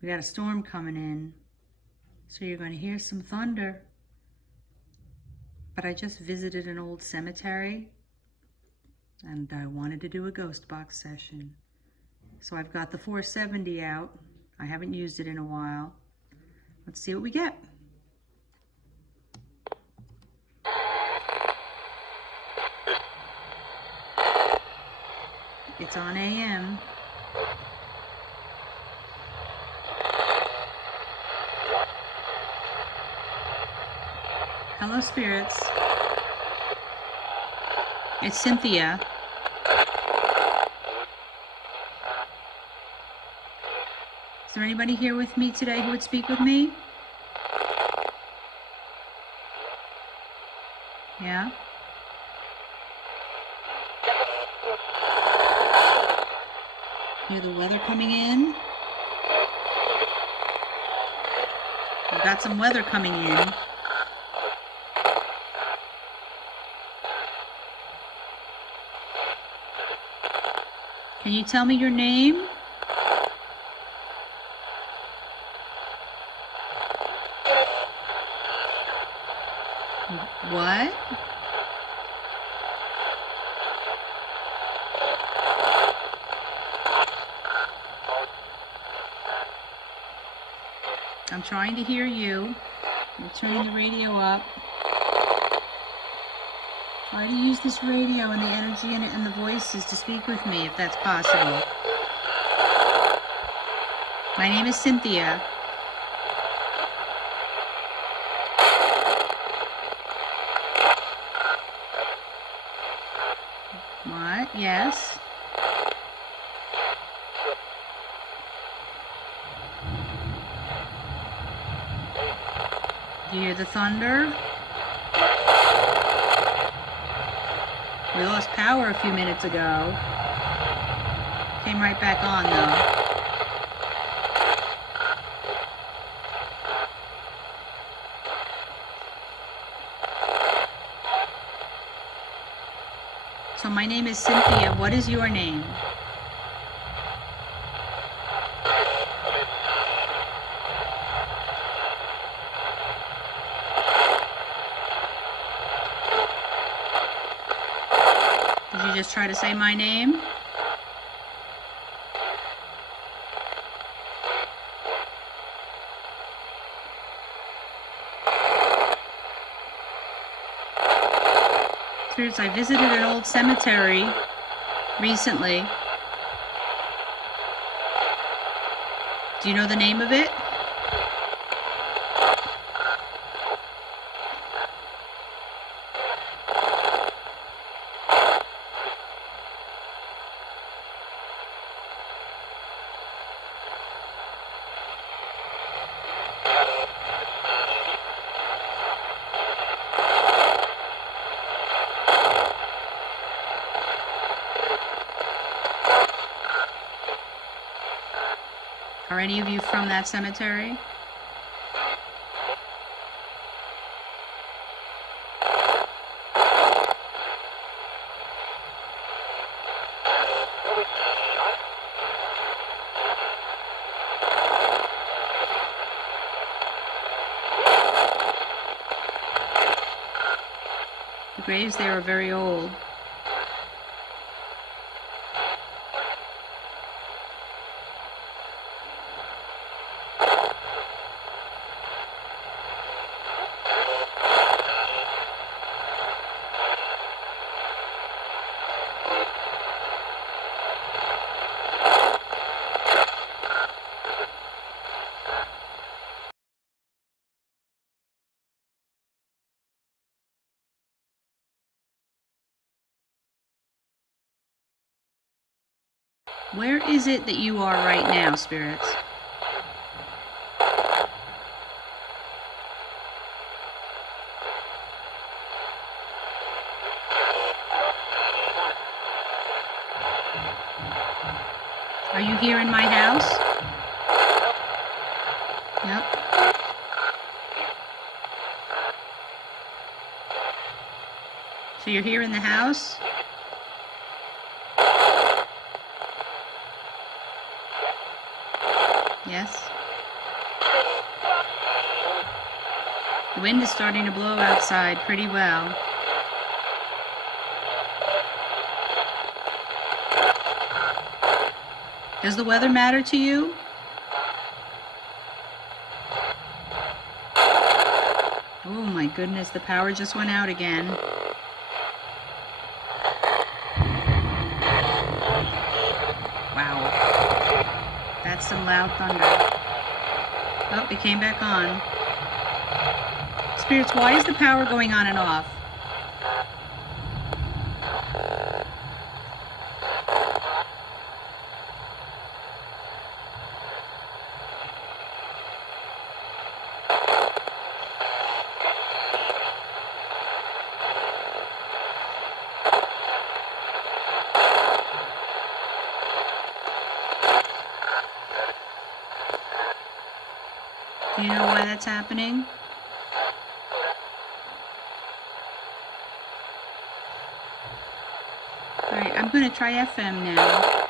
We got a storm coming in, so you're going to hear some thunder. But I just visited an old cemetery, and I wanted to do a ghost box session. So I've got the 470 out. I haven't used it in a while. Let's see what we get. It's on AM. Hello, spirits. It's Cynthia. Is there anybody here with me today who would speak with me? Yeah? Hear the weather coming in? We've got some weather coming in. Can you tell me your name? What? I'm trying to hear you. I'm turning the radio up. Try to use this radio and the energy in it and the voices to speak with me if that's possible. My name is Cynthia. What? Yes? Do you hear the thunder? We lost power a few minutes ago. Came right back on though. So my name is Cynthia. What is your name? Did you just try to say my name? Spirits, I visited an old cemetery recently. Do you know the name of it? Are any of you from that cemetery? The graves there are very old. Where is it that you are right now, spirits? Are you here in my house? Yep. So you're here in the house? Yes? The wind is starting to blow outside pretty well. Does the weather matter to you? Oh my goodness, the power just went out again. Wow. That's some loud thunder. Oh, it came back on. Spirits, why is the power going on and off? Do you know why that's happening? Alright, I'm going to try FM now.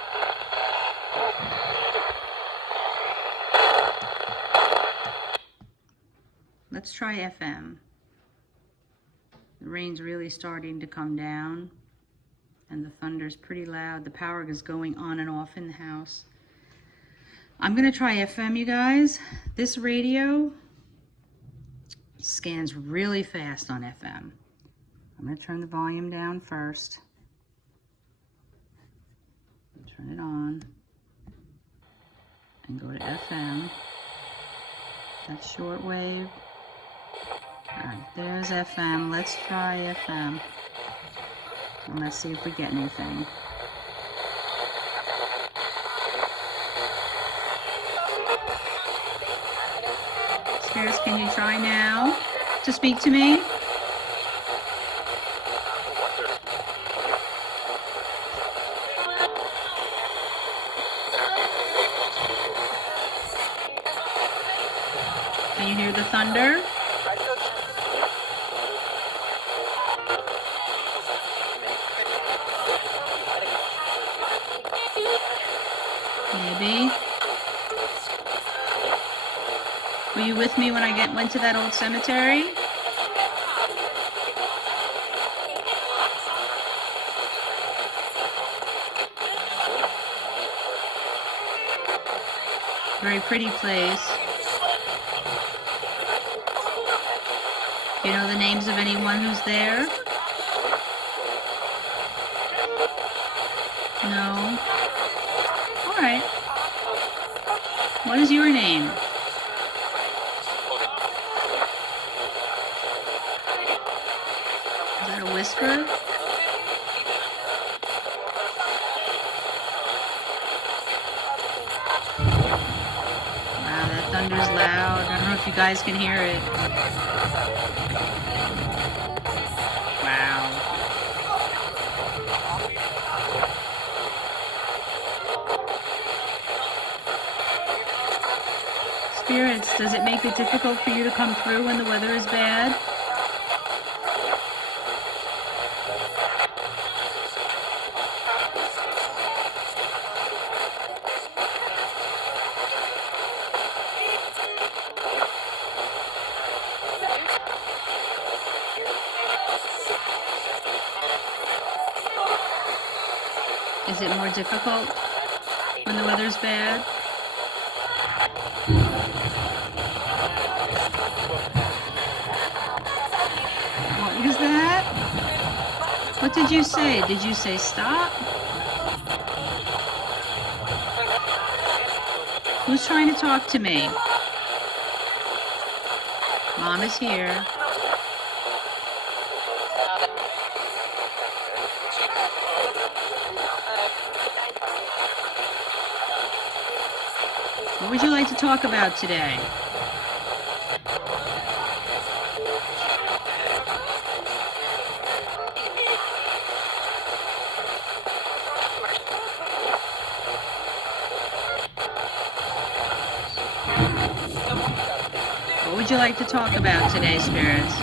Let's try FM. The rain's really starting to come down, and the thunder's pretty loud. The power is going on and off in the house. I'm going to try FM, you guys. This radio scans really fast on FM. I'm going to turn the volume down first. Turn it on. And go to FM. That's shortwave. Alright, there's FM. Let's try FM. And let's see if we get anything. Spirits, can you try now to speak to me? Can you hear the thunder? Maybe. Were you with me when I went to that old cemetery? Very pretty place. Do you know the names of anyone who's there? No? Alright. What is your name? Is that a whisper? Wow, that thunder's loud. I don't know if you guys can hear it. Wow. Spirits, does it make it difficult for you to come through when the weather is bad? Is it more difficult when the weather's bad? What was that? What did you say? Did you say stop? Who's trying to talk to me? Mom is here. What would you like to talk about today? What would you like to talk about today, spirits?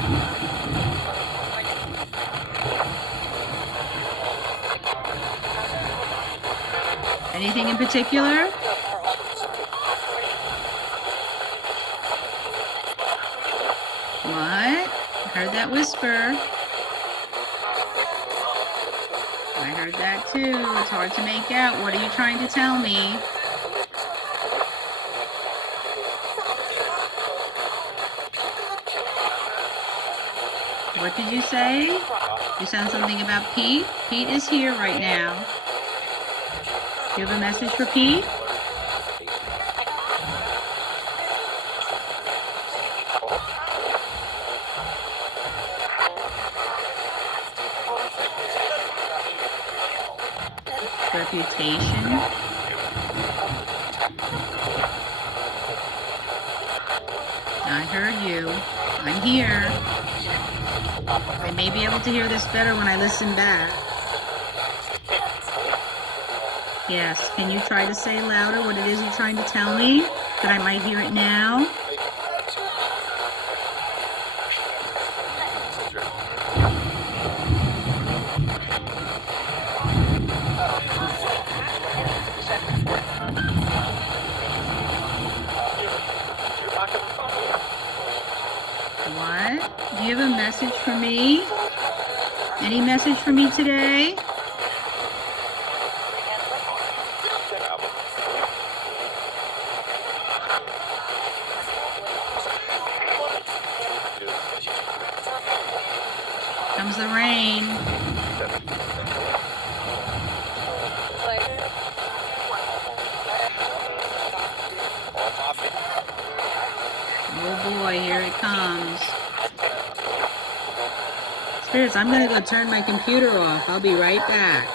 Anything in particular? What? Heard that whisper. I heard that too. It's hard to make out. What are you trying to tell me? What did you say? You said something about Pete? Pete is here right now. Do you have a message for Pete? Reputation. I heard you. I'm here. I may be able to hear this better when I listen back. Yes, can you try to say louder what it is you're trying to tell me? That I might hear it now? What? Do you have a message for me? Any message for me today? Comes the rain. Oh boy, here it comes. Spirits, I'm gonna go turn my computer off. I'll be right back.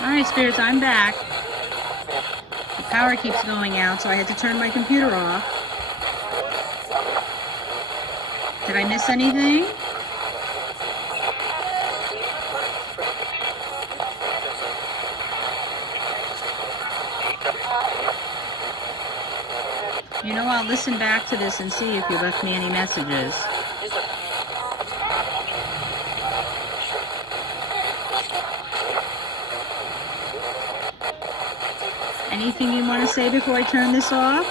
Alright, Spirits, I'm back. The power keeps going out, so I had to turn my computer off. Did I miss anything? You know, I'll listen back to this and see if you left me any messages. Anything you want to say before I turn this off?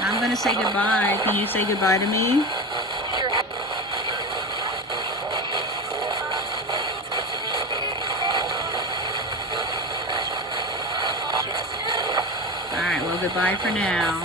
I'm going to say goodbye. Can you say goodbye to me? Alright, well, goodbye for now.